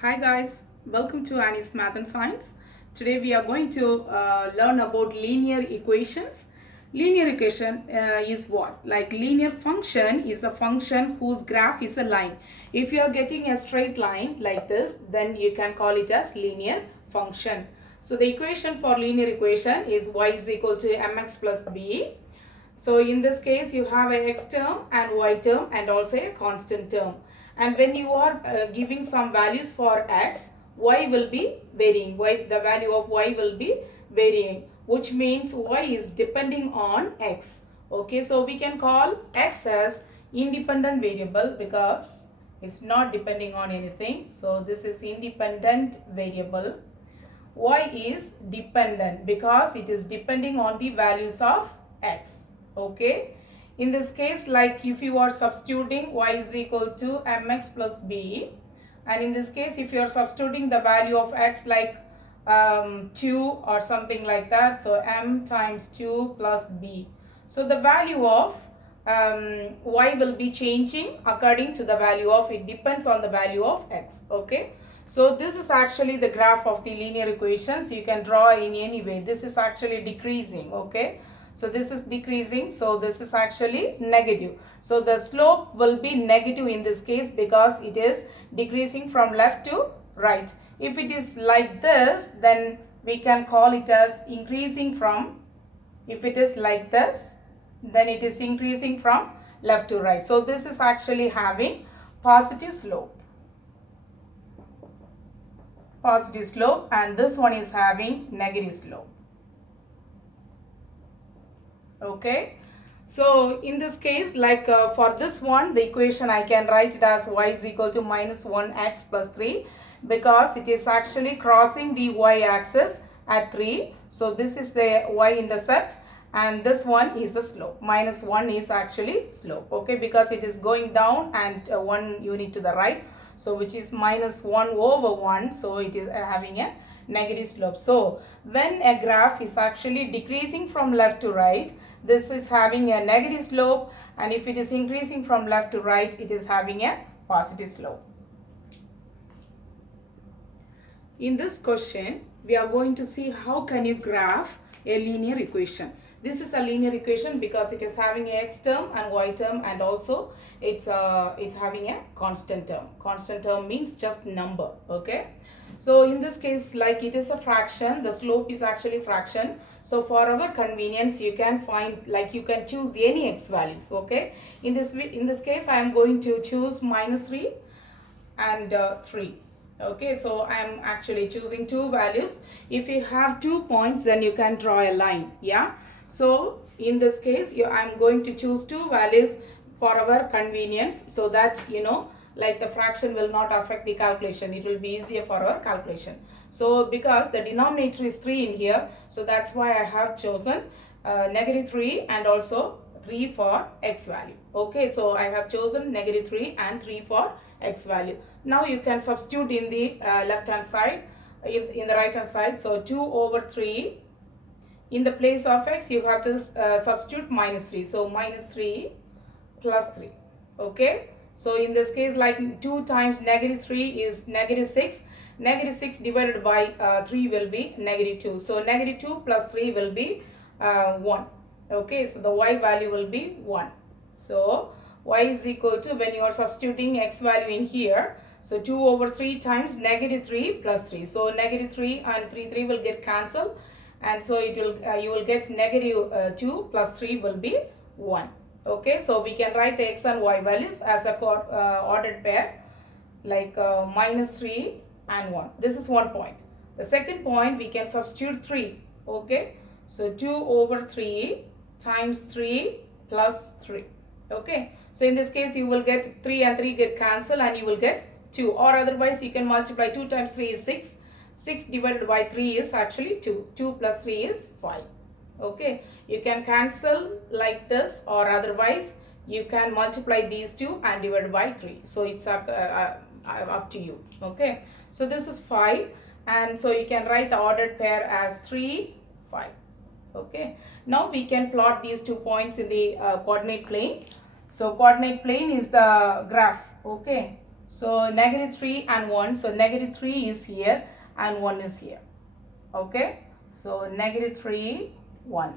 Hi guys, welcome to Annie's Math and Science. Today we are going to learn about linear equations. Linear equation is what? Like linear function is a function whose graph is a line. If you are getting a straight line like this, then you can call it as linear function. So the equation for linear equation is y is equal to mx plus b. So in this case, you have a x term and y term and also a constant term. And when you are giving some values for x, y will be varying. The value of y will be varying, which means y is depending on x. Okay, so we can call x as independent variable because it's not depending on anything. So this is independent variable. Y is dependent because it is depending on the values of x. Okay, in this case, like if you are substituting y is equal to mx plus b, and in this case if you are substituting the value of x like 2 or something like that, so m times 2 plus b, so the value of y will be changing according to the value of, it depends on the value of x. Okay, so this is actually the graph of the linear equations. You can draw in any way. This is actually decreasing. Okay, so this is decreasing, so this is actually negative. So the slope will be negative in this case because it is decreasing from left to right. If it is like this, then we can call it as increasing from, if it is like this, then it is increasing from left to right. So this is actually having positive slope. And this one is having negative slope. Okay, so in this case, like for this one, the equation I can write it as y is equal to minus 1x plus 3 because it is actually crossing the y axis at 3. So this is the y-intercept and this one is the slope. Minus 1 is actually slope. Okay, because it is going down and 1 unit to the right. So which is minus 1 over 1. So it is having a negative slope. So when a graph is actually decreasing from left to right, this is having a negative slope, and if it is increasing from left to right, it is having a positive slope. In this question, we are going to see how can you graph a linear equation. This is a linear equation because it is having a x term and y term, and also it's having a constant term. Constant term means just number. Okay, so in this case, like it is a fraction, the slope is actually fraction. So for our convenience, you can find, like you can choose any x values. Okay, in this case, I am going to choose minus 3 and 3. Okay, so I am actually choosing two values. If you have 2 points, then you can draw a line. Yeah, so in this case, I am going to choose two values for our convenience, so that like the fraction will not affect the calculation. It will be easier for our calculation. So because the denominator is 3 in here, so that's why I have chosen negative 3 and also 3 for x value. Okay, so I have chosen negative 3 and 3 for x value. Now you can substitute in the left hand side, in the right hand side. So 2 over 3, in the place of x you have to substitute minus 3. So minus 3 plus 3. Okay, so in this case, like 2 times negative 3 is negative 6. Negative 6 divided by 3 will be negative 2. So negative 2 plus 3 will be 1. Okay, so the y value will be 1. So y is equal to, when you are substituting x value in here, so 2 over 3 times negative 3 plus 3. So negative 3 and 3 will get cancelled, and so it will you will get negative 2 plus 3 will be 1. Okay, so we can write the x and y values as a ordered pair, like minus 3 and 1. This is one point. The second point, we can substitute 3. Okay, so 2 over 3 times 3 plus 3. Okay, so in this case you will get 3 and 3 get cancelled and you will get 2, or otherwise you can multiply. 2 times 3 is 6. 6 divided by 3 is actually 2. 2 plus 3 is 5. Okay, you can cancel like this, or otherwise you can multiply these two and divide by 3. So it's up to you. Okay, so this is 5, and so you can write the ordered pair as 3, 5. Okay, now we can plot these 2 points in the coordinate plane. So coordinate plane is the graph. Okay, So negative 3 and 1. So negative 3 is here and 1 is here. Okay. So negative 3, 1.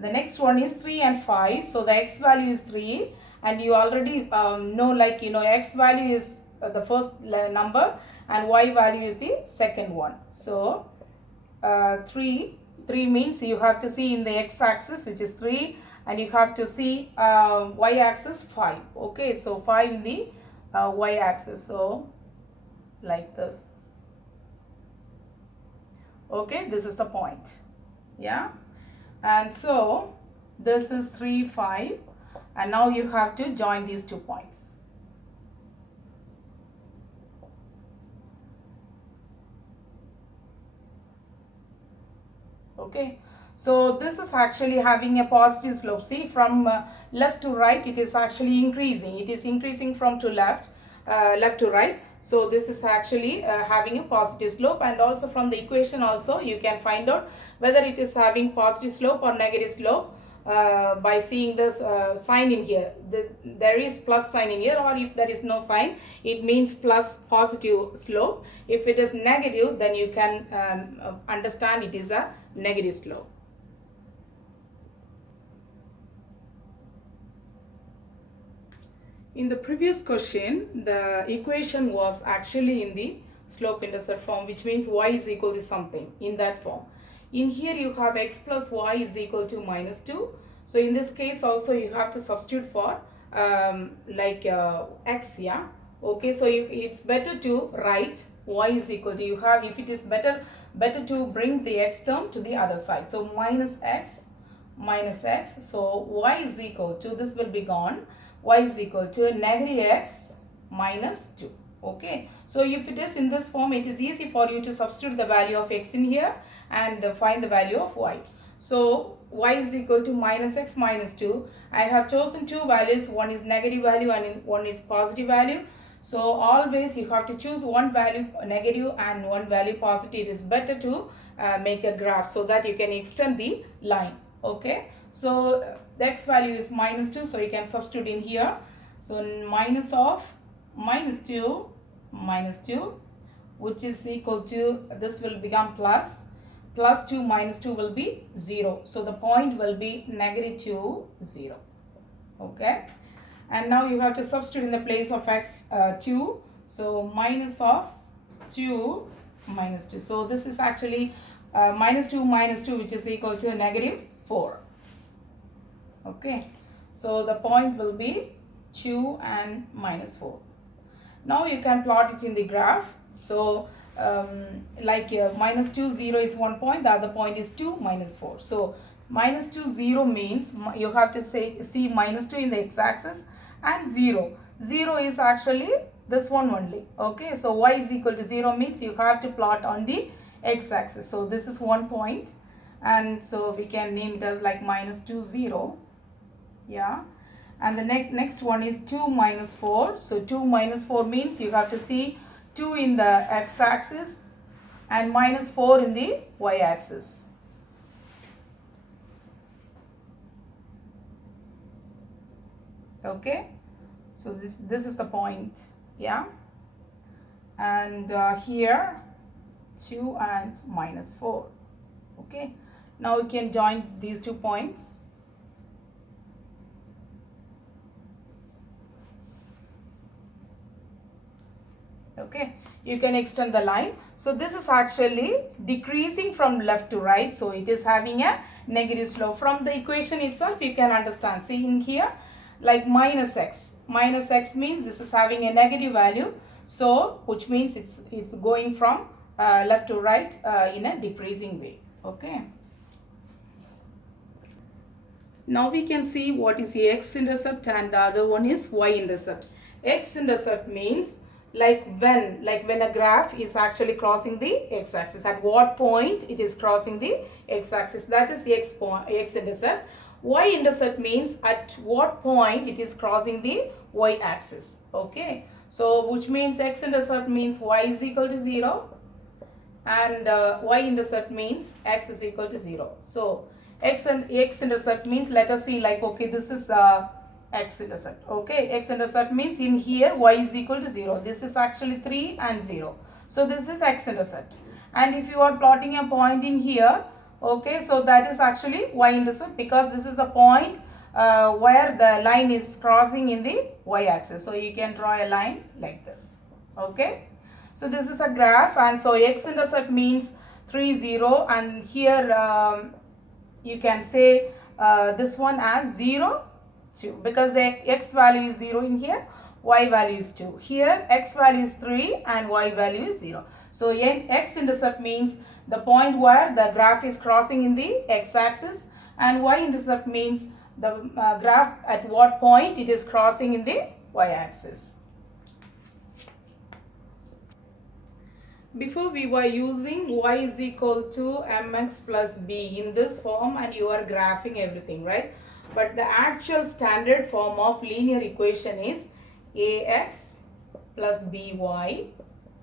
The next one is 3 and 5. So the x value is 3, and you already know, like, you know, x value is the first number and y value is the second one. So 3 means you have to see in the x axis, which is 3, and you have to see y axis 5. Okay, so 5 in the y axis. So like this. Okay, this is the point. Yeah, and so this is 3, 5, and now you have to join these 2 points. Okay, so this is actually having a positive slope. See, from left to right, it is actually increasing. It is increasing from to left to right. So this is actually having a positive slope, and also from the equation also you can find out whether it is having positive slope or negative slope by seeing this sign in here. There is plus sign in here, or if there is no sign, it means plus positive slope. If it is negative, then you can understand it is a negative slope. In the previous question, the equation was actually in the slope-intercept form, which means y is equal to something in that form. In here you have x plus y is equal to minus 2. So in this case also you have to substitute for x, yeah. Okay, so it's better to write y is equal to, you have, if it is better to bring the x term to the other side. So minus x, so y is equal to, this will be gone, y is equal to negative x minus 2. Okay, so if it is in this form, it is easy for you to substitute the value of x in here and find the value of y. So y is equal to minus x minus 2. I have chosen 2 values, one is negative value and one is positive value. So always you have to choose one value negative and one value positive. It is better to make a graph so that you can extend the line. Okay, so the x value is minus 2, so you can substitute in here. So minus of minus 2, which is equal to, this will become plus 2 minus 2 will be 0. So the point will be negative 2, 0. Okay, and now you have to substitute in the place of x 2. So minus of 2 minus 2. So this is actually minus 2 minus 2, which is equal to negative 4. Okay, so the point will be 2 and minus 4. Now you can plot it in the graph. So minus 2, 0 is one point, the other point is 2 minus 4. So minus 2, 0 means you have to see minus 2 in the x-axis, and 0 is actually this one only. Okay, so y is equal to 0 means you have to plot on the x-axis. So this is one point, and so we can name it as like minus 2, 0. Yeah, and the next one is 2 minus 4. So 2 minus 4 means you have to see 2 in the x-axis and minus 4 in the y-axis. Okay, so this is the point. Yeah, and here 2 and minus 4. Okay, now we can join these 2 points. Okay, you can extend the line. So this is actually decreasing from left to right, so it is having a negative slope. From the equation itself you can understand. See in here, like minus x means this is having a negative value, so which means it's going from left to right in a decreasing way. Okay, now we can see what is the x-intercept and the other one is y-intercept. X-intercept means when a graph is actually crossing the x-axis, at what point it is crossing the x-axis, that is the x-intercept. Y-intercept means at what point it is crossing the y-axis. Okay, so which means x-intercept means y is equal to 0 and y-intercept means x is equal to 0. So x-intercept means, let us see, like, okay, this is x-intercept. Okay, x-intercept means in here y is equal to 0. This is actually 3 and 0. So this is x-intercept. And if you are plotting a point in here, okay, so that is actually y-intercept, because this is a point where the line is crossing in the y-axis. So you can draw a line like this. Okay, so this is a graph, and so x-intercept means 3, 0, and here you can say this one as 0, 2, because the x value is 0 in here, y value is 2. Here x value is 3 and y value is 0. So x-intercept means the point where the graph is crossing in the x-axis, and y-intercept means the graph at what point it is crossing in the y-axis. Before we were using y is equal to mx plus b in this form, and you are graphing everything, right? But the actual standard form of linear equation is ax plus by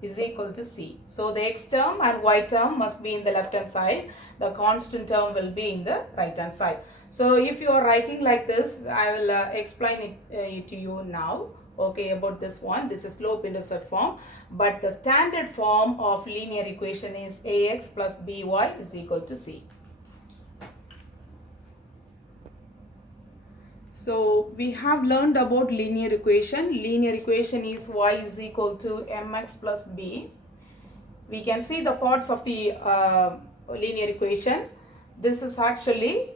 is equal to c. So the x term and y term must be in the left hand side. The constant term will be in the right hand side. So if you are writing like this, I will explain it to you now. Okay, about this one, this is slope intercept form, but the standard form of linear equation is ax plus by is equal to c. So we have learned about linear equation. Linear equation is y is equal to mx plus b. We can see the parts of the linear equation. This is actually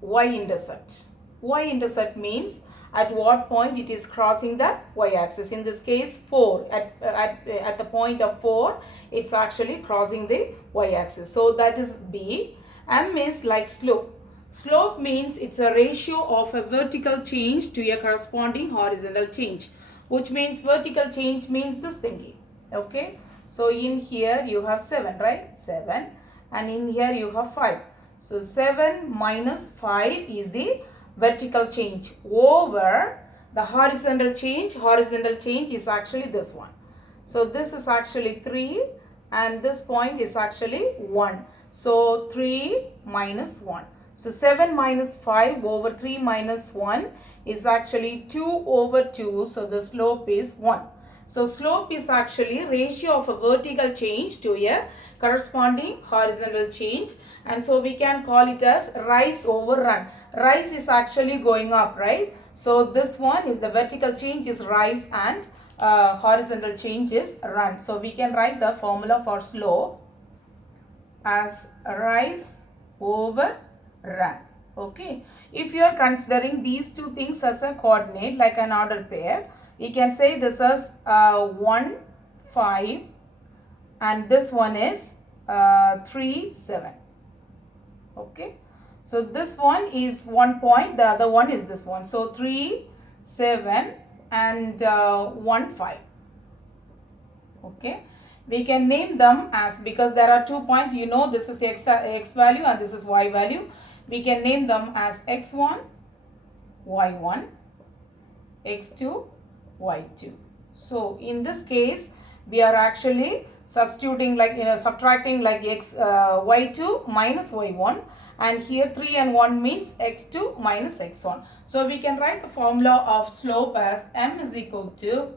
y-intercept. Y-intercept means at what point it is crossing the y-axis. In this case 4, at the point of 4 it's actually crossing the y-axis. So that is b. M is like slope. Slope means it's a ratio of a vertical change to a corresponding horizontal change, which means vertical change means this thingy. Okay, so in here you have 7, right? 7, and in here you have 5. So 7 minus 5 is the vertical change over the horizontal change. Horizontal change is actually this one. So this is actually 3 and this point is actually 1. So 3 minus 1. So 7 minus 5 over 3 minus 1 is actually 2 over 2. So the slope is 1. So slope is actually ratio of a vertical change to a corresponding horizontal change, and so we can call it as rise over run. Rise is actually going up, right? So this one is the vertical change is rise and horizontal change is run. So we can write the formula for slope as rise over run. Okay, if you are considering these two things as a coordinate like an ordered pair, we can say this is 1, 5 and this one is 3, 7. Okay, so this one is 1 point, the other one is this one. So 3, 7 and 1, 5. Okay, we can name them as, because there are 2 points, you know, this is x value and this is y value. We can name them as x1, y1, x2, y2. So in this case we are actually substituting like subtracting like y2 minus y1, and here 3 and 1 means x2 minus x1. So we can write the formula of slope as m is equal to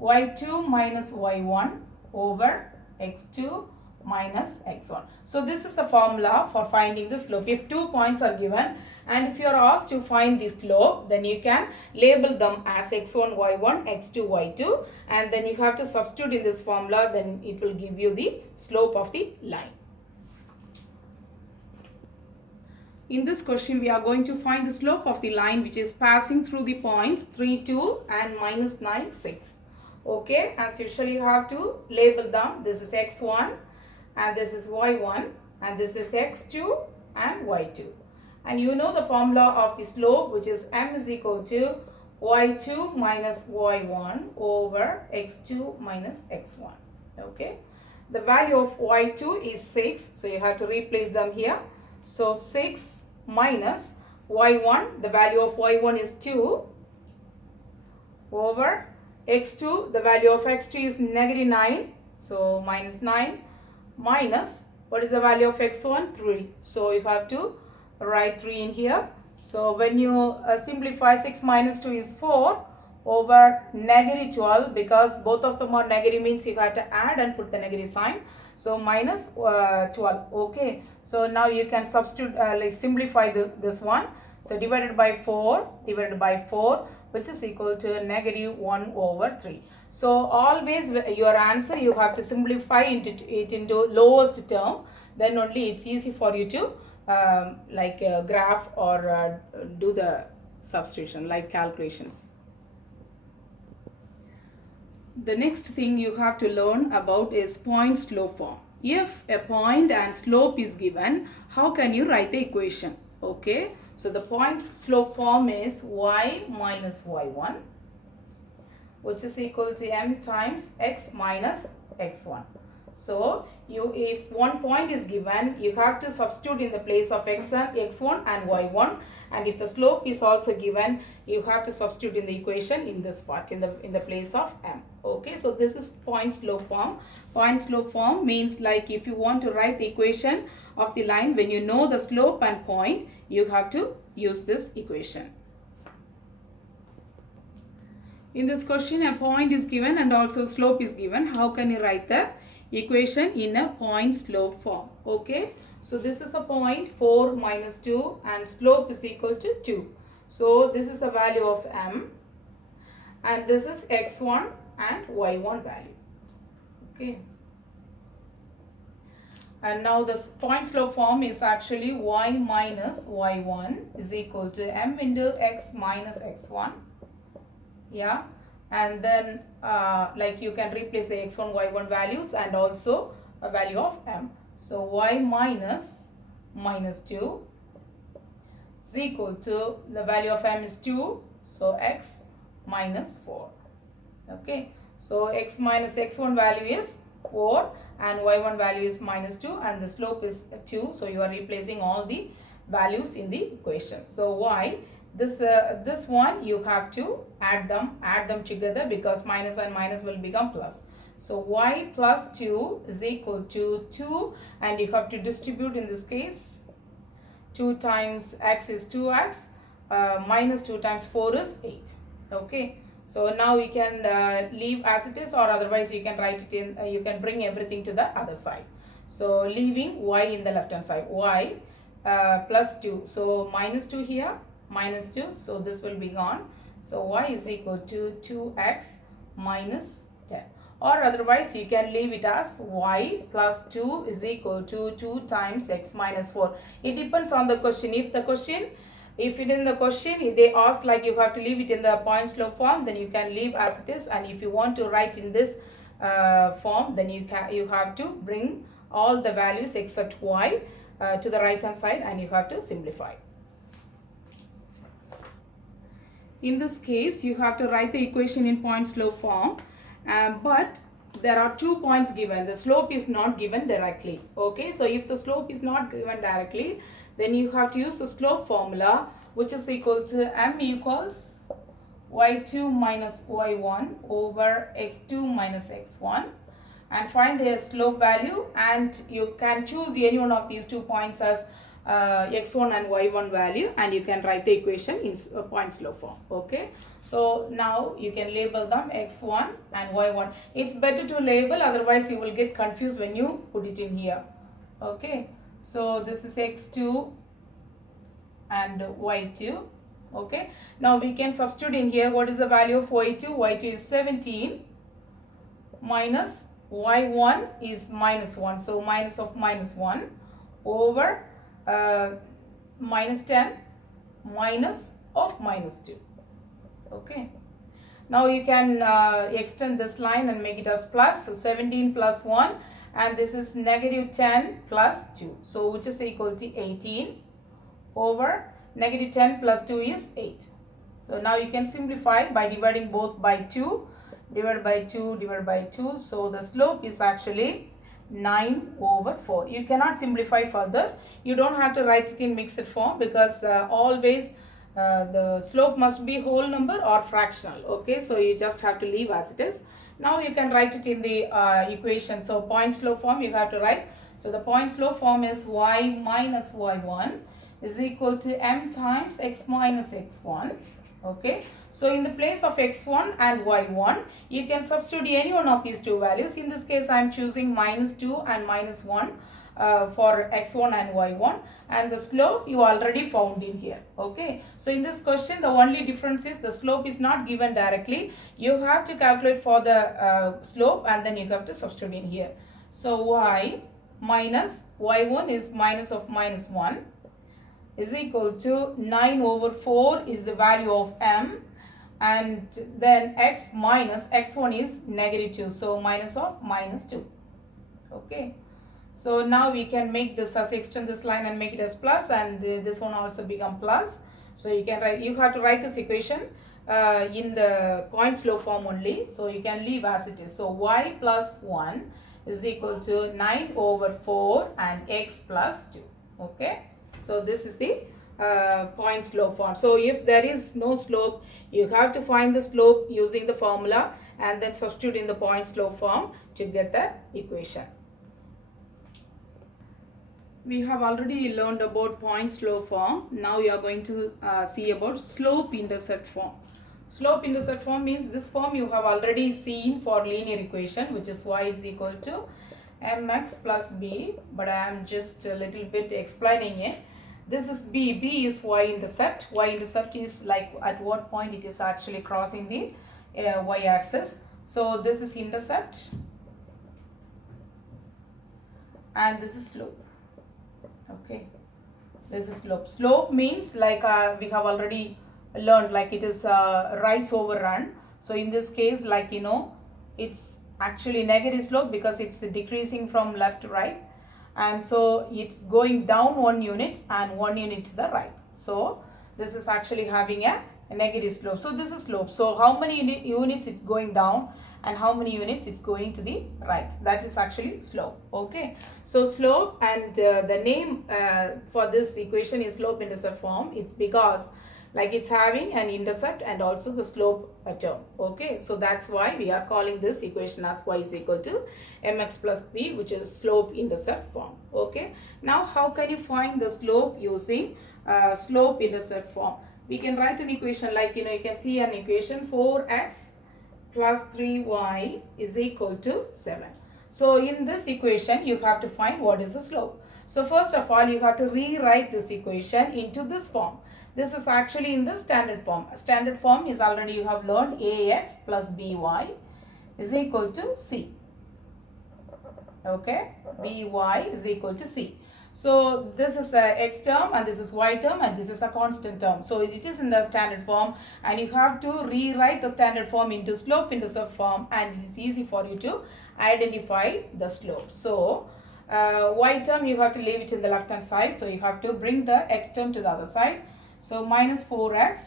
y2 minus y1 over x2 minus x1. So this is the formula for finding the slope. If 2 points are given and if you are asked to find the slope, then you can label them as x1 y1, x2 y2, and then you have to substitute in this formula, then it will give you the slope of the line. In this question we are going to find the slope of the line which is passing through the points 3, 2 and minus 9, 6. Okay, as usual you have to label them. This is x1 and this is y1 and this is x2 and y2. And you know the formula of the slope, which is m is equal to y2 minus y1 over x2 minus x1. Okay, the value of y2 is 6, so you have to replace them here. So 6 minus y1, the value of y1 is 2 over x2, the value of x2 is negative 9, so minus 9, minus what is the value of x1? 3. So you have to write 3 in here. So when you simplify, 6 minus 2 is 4 over negative 12, because both of them are negative means you have to add and put the negative sign. So minus 12. Okay. So now you can substitute, simplify this one. So divided by 4 which is equal to negative 1 over 3. So always your answer you have to simplify it into lowest term. Then only it's easy for you to graph or do the substitution like calculations. The next thing you have to learn about is point slope form. If a point and slope is given, how can you write the equation? Okay, so the point slope form is y minus y1, which is equal to m times x minus x1. So if one point is given, you have to substitute in the place of x1 and y1, and if the slope is also given, you have to substitute in the equation in this part in the place of m. Okay, so this is point slope form. Point slope form means like if you want to write the equation of the line, when you know the slope and point, you have to use this equation. In this question, a point is given and also slope is given. How can you write the equation in a point slope form? Okay, so this is the point 4 minus 2 and slope is equal to 2. So this is the value of m and this is x1 and y1 value. Okay, and now the point slope form is actually y minus y1 is equal to m into x minus x1. Yeah, and then you can replace the x1 y1 values and also a value of m. So y minus 2 is equal to the value of m is 2, so x minus 4. Okay, so x minus x1 value is 4 and y1 value is minus 2 and the slope is 2, so you are replacing all the values in the equation. So y, this one you have to add them together, because minus and minus will become plus. So y plus 2 is equal to 2 and you have to distribute in this case. 2 times x is 2x, minus 2 times 4 is 8. Okay, so now you can leave as it is, or otherwise you can write it in, you can bring everything to the other side. So leaving y in the left hand side, y plus 2, so minus 2 here, minus 2, so this will be gone. So y is equal to 2x minus 10, or otherwise you can leave it as y plus 2 is equal to 2 times x minus 4. It depends on the question. If it in the question they ask like you have to leave it in the point slope form, then you can leave as it is, and if you want to write in this form, then you have to bring all the values except y to the right hand side and you have to simplify. In this case, you have to write the equation in point slope form, but there are 2 points given. The slope is not given directly. Okay, so if the slope is not given directly, then you have to use the slope formula, which is equal to m equals y2 minus y1 over x2 minus x1, and find their slope value, and you can choose any one of these 2 points as x1 and y1 value, and you can write the equation in point slope form. Okay, so now you can label them x1 and y1. It's better to label, otherwise you will get confused when you put it in here. Okay, so this is x2 and y2. Okay, now we can substitute in here. What is the value of y2? y2 is 17 minus y1 is minus 1, so minus of minus 1 over minus 10 minus of minus 2. Okay, now you can extend this line and make it as plus, so 17 plus 1, and this is negative 10 plus 2, so which is equal to 18 over negative 10 plus 2 is 8. So now you can simplify by dividing both by 2, divided by 2, divided by 2, so the slope is actually 9 over 4. You cannot simplify further. You don't have to write it in mixed form, because always the slope must be whole number or fractional. Okay, so you just have to leave as it is. Now you can write it in the equation. So point slope form you have to write. So the point slope form is y minus y1 is equal to m times x minus x1. Okay, so in the place of x1 and y1, you can substitute any one of these two values. In this case, I am choosing minus 2 and minus 1 for x1 and y1, and the slope you already found in here. Okay, so in this question, the only difference is the slope is not given directly. You have to calculate for the slope, and then you have to substitute in here. So y minus y1 is minus of minus 1 is equal to 9 over 4 is the value of m, and then x minus x1 is negative 2, so minus of minus 2. Okay, so now we can make this as extend this line and make it as plus, and this one also become plus. So you can write, you have to write this equation in the point slope form only, so you can leave as it is. So y plus 1 is equal to 9 over 4 and x plus 2. Okay, so this is the point slope form. So if there is no slope, you have to find the slope using the formula and then substitute in the point slope form to get the equation. We have already learned about point slope form. Now we are going to see about slope intercept form. Slope intercept form means this form you have already seen for linear equation, which is y is equal to mx plus b, but I am just a little bit explaining it. This is b, b is y-intercept. Y-intercept is like at what point it is actually crossing the y-axis. So this is intercept and this is slope. Okay, this is slope. Slope means like we have already learned, like it is rise over run. So in this case, like it's actually negative slope because it's decreasing from left to right, and so it's going down 1 unit and 1 unit to the right. So this is actually having a negative slope. So this is slope. So how many units it's going down and how many units it's going to the right, that is actually slope. Okay, so slope, and the name for this equation is slope intercept form. It's because like it's having an intercept and also the slope term. Okay, so that's why we are calling this equation as y is equal to mx plus b, which is slope intercept form. Okay, now how can you find the slope using slope intercept form? We can write an equation like you can see an equation 4x plus 3y is equal to 7. So in this equation you have to find what is the slope. So first of all you have to rewrite this equation into this form. This is actually in the standard form. Standard form is already you have learned ax plus by is equal to c. Okay, by is equal to c. So this is a x term and this is y term and this is a constant term. So it is in the standard form, and you have to rewrite the standard form into slope intercept form, and it is easy for you to identify the slope. So y term you have to leave it in the left hand side. So you have to bring the x term to the other side. So minus 4x,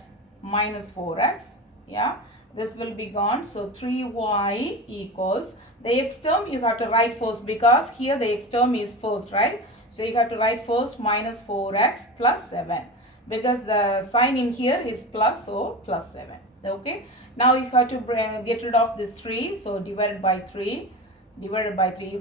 yeah, this will be gone. So 3y equals, the x term you have to write first because here the x term is first, right? So you have to write first minus 4x plus 7 because the sign in here is plus, so plus 7. Okay, now you have to get rid of this 3. So divided by 3. You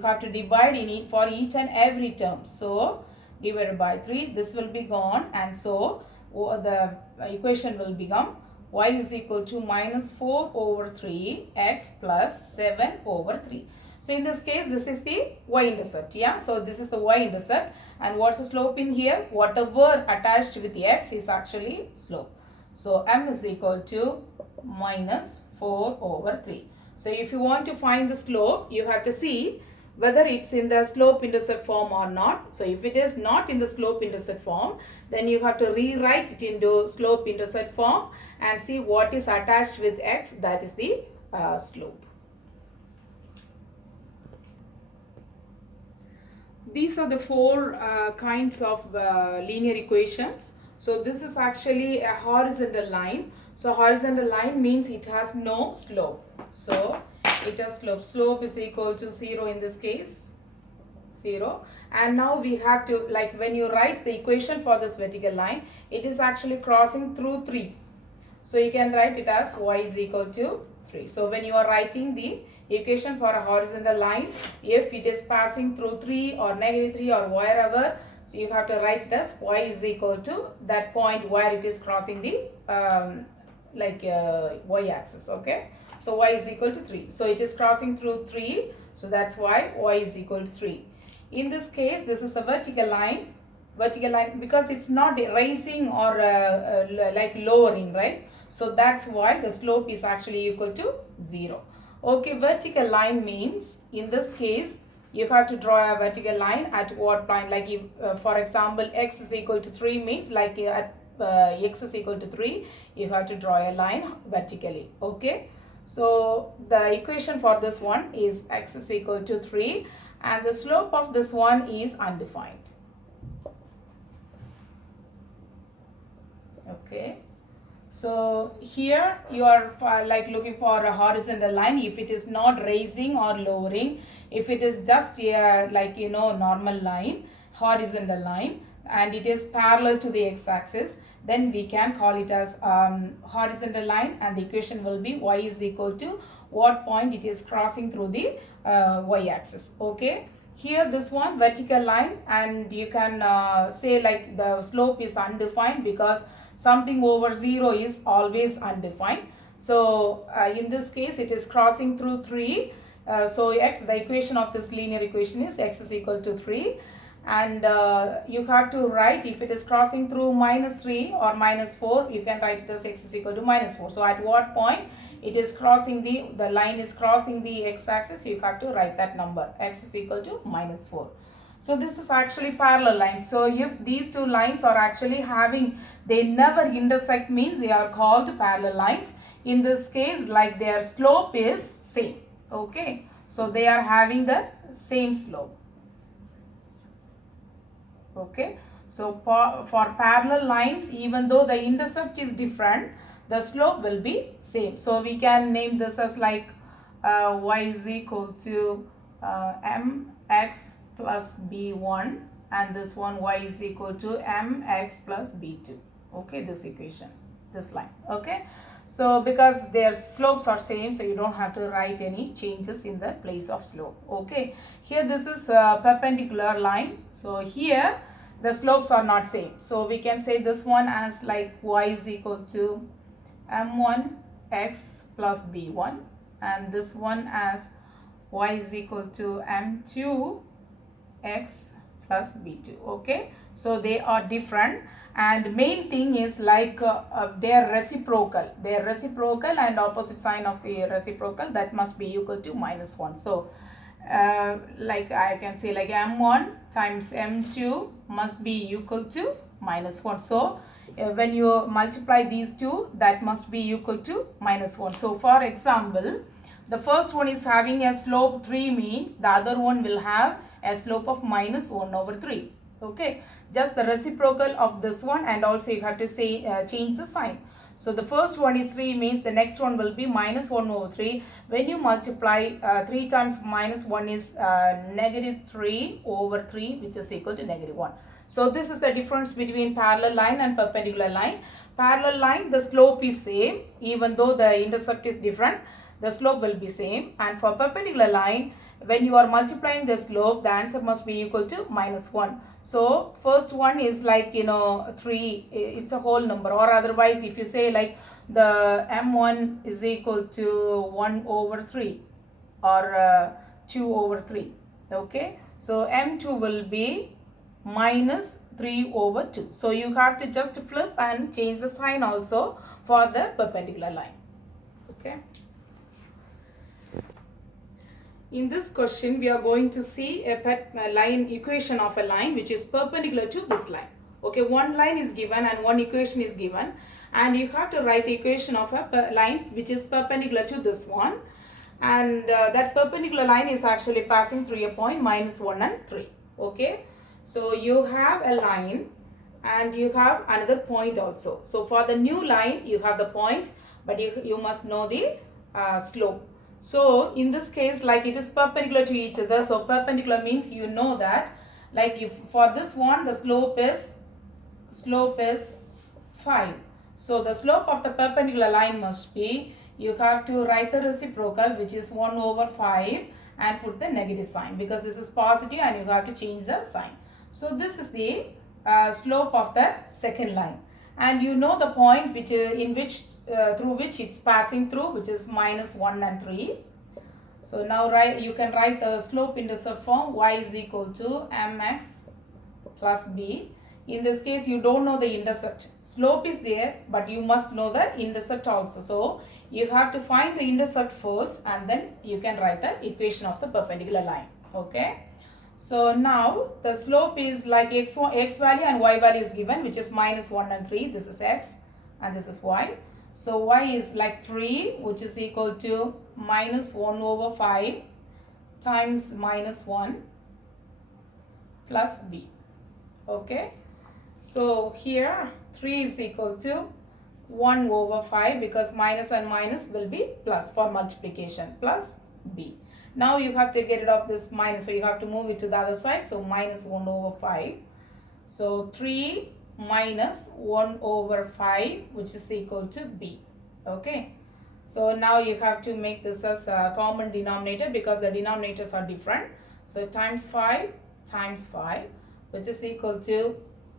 have to divide for each and every term. So divided by 3, this will be gone, and so the equation will become y is equal to minus 4 over 3 x plus 7 over 3. So in this case, this is the y-intercept, yeah. So this is the y-intercept, and what's the slope in here? Whatever attached with the x is actually slope. So m is equal to minus 4 over 3. So if you want to find the slope, you have to see whether it's in the slope intercept form or not. So if it is not in the slope intercept form, then you have to rewrite it into slope intercept form and see what is attached with x, that is the slope. These are the 4 kinds of linear equations. So this is actually a horizontal line. So horizontal line means it has no slope. So it has slope. Slope is equal to 0 in this case, 0. And now we have to, like when you write the equation for this vertical line, it is actually crossing through 3. So you can write it as y is equal to 3. So when you are writing the equation for a horizontal line, if it is passing through 3 or negative 3 or wherever, So you have to write it as y is equal to that point where it is crossing the y axis. Okay, so y is equal to 3. So it is crossing through 3. So that's why y is equal to 3. In this case, this is a vertical line because it's not rising or like lowering, right? So that's why the slope is actually equal to 0. Okay, vertical line means in this case you have to draw a vertical line at what point, like if for example x is equal to 3 means like at x is equal to 3 you have to draw a line vertically. Okay, so the equation for this one is x is equal to 3 and the slope of this one is undefined. Okay, so here you are like looking for a horizontal line. If it is not raising or lowering, if it is just a normal line, horizontal line, and it is parallel to the x-axis, then we can call it as horizontal line, and the equation will be y is equal to what point it is crossing through the y-axis. Okay, here this one vertical line, and you can say like the slope is undefined because something over 0 is always undefined. So in this case it is crossing through 3. So the equation of this linear equation is x is equal to 3, and you have to write, if it is crossing through -3 or -4, you can write it as x is equal to -4. So at what point it is crossing the line is crossing the x-axis, you have to write that number, x is equal to -4. So this is actually parallel lines. So if these two lines are actually they never intersect means they are called parallel lines. In this case, like their slope is same. Okay, so they are having the same slope. Okay, so for parallel lines, even though the intercept is different, the slope will be same. So we can name this as like y is equal to mx plus b1, and this one y is equal to mx plus b2. Okay, this equation, this line. Okay, so because their slopes are same, so you don't have to write any changes in the place of slope. Okay, here this is a perpendicular line, so here the slopes are not same, so we can say this one as like y is equal to m1 x plus b1, and this one as y is equal to m2 x plus b2. Okay, so they are different, and main thing is like they are reciprocal, and opposite sign of the reciprocal, that must be equal to -1. So like I can say like m1 times m2 must be equal to -1. So when you multiply these two, that must be equal to -1. So for example, the first one is having a slope 3 means the other one will have a slope of -1/3. Okay, just the reciprocal of this one, and also you have to say change the sign. So the first one is 3 means the next one will be -1/3. When you multiply 3 times -1 is -3/3, which is equal to -1. So this is the difference between parallel line and perpendicular line. Parallel line, the slope is same, even though the intercept is different, the slope will be same. And for perpendicular line, when you are multiplying the slope, the answer must be equal to -1. So first one is like 3, it's a whole number, or otherwise if you say like the m1 is equal to 1/3 or 2/3. Okay, so m2 will be -3/2. So you have to just flip and change the sign also for the perpendicular line. Okay. In this question, we are going to see a line equation of a line which is perpendicular to this line. Okay, one line is given and one equation is given, and you have to write the equation of a line which is perpendicular to this one, and that perpendicular line is actually passing through a point -1 and 3. Okay, so you have a line and you have another point also. So for the new line, you have the point, but you must know the slope. So in this case, like it is perpendicular to each other. So perpendicular means you know that, like if for this one the slope is 5. So the slope of the perpendicular line must be, you have to write the reciprocal, which is 1/5, and put the negative sign, because this is positive and you have to change the sign. So this is the slope of the second line, and you know the point which through which it's passing through, which is minus 1 and 3. So now you can write the slope intercept form. Y is equal to mx plus b. In this case, you don't know the intercept. Slope is there, but you must know the intercept also. So you have to find the intercept first, and then you can write the equation of the perpendicular line. Okay. So now the slope is like x value and y value is given, which is minus 1 and 3. This is x and this is y. So y is like 3, which is equal to minus 1 over 5 times minus 1 plus b. Okay. So here 3 is equal to 1 over 5, because minus and minus will be plus for multiplication, plus b. Now you have to get rid of this minus, so you have to move it to the other side. So minus 1 over 5. So 3 minus 1 over 5, which is equal to b. Okay. So now you have to make this as a common denominator, because the denominators are different. So times 5, which is equal to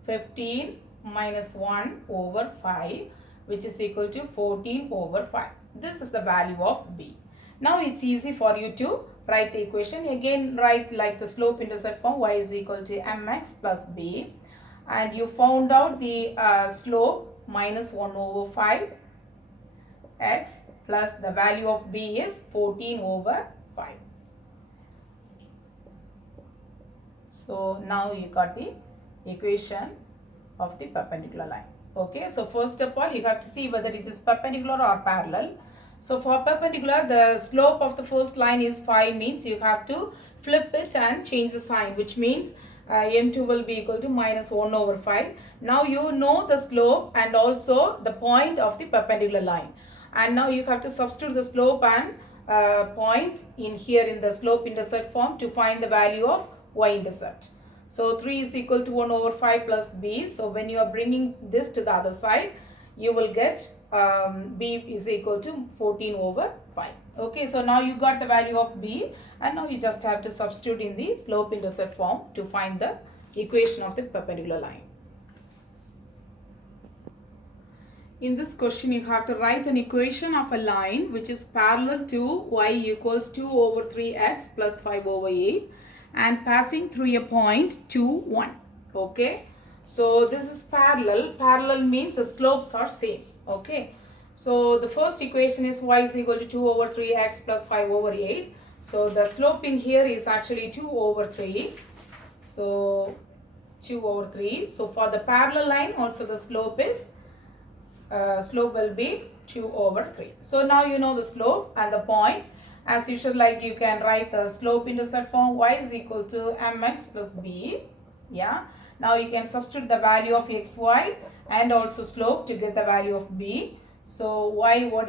15 minus 1 over 5, which is equal to 14 over 5. This is the value of b. Now it's easy for you to write the equation. Again, write like the slope intercept form. Y is equal to mx plus b, and you found out the slope minus 1 over 5 x plus the value of b is 14 over 5. So now you got the equation of the perpendicular line. Okay, so first of all you have to see whether it is perpendicular or parallel. So for perpendicular, the slope of the first line is 5, means you have to flip it and change the sign, which means m2 will be equal to minus 1 over 5. Now you know the slope and also the point of the perpendicular line, and now you have to substitute the slope and point in here in the slope intercept form to find the value of y-intercept. So 3 is equal to 1 over 5 plus b. So when you are bringing this to the other side, you will get b is equal to 14 over 5. Okay, so now you got the value of b, and now you just have to substitute in the slope intercept form to find the equation of the perpendicular line. In this question, you have to write an equation of a line which is parallel to y equals 2 over 3x plus 5 over 8 and passing through a point 2, 1. Okay, so this is parallel. Parallel means the slopes are same. Okay, so the first equation is y is equal to 2 over 3x plus 5 over 8. So the slope in here is actually 2 over 3. So 2 over 3. So for the parallel line also the slope will be 2 over 3. So now you know the slope and the point. As usual, like you can write the slope intercept form. Y is equal to mx plus b. Yeah. Now you can substitute the value of xy and also slope to get the value of b. So y, what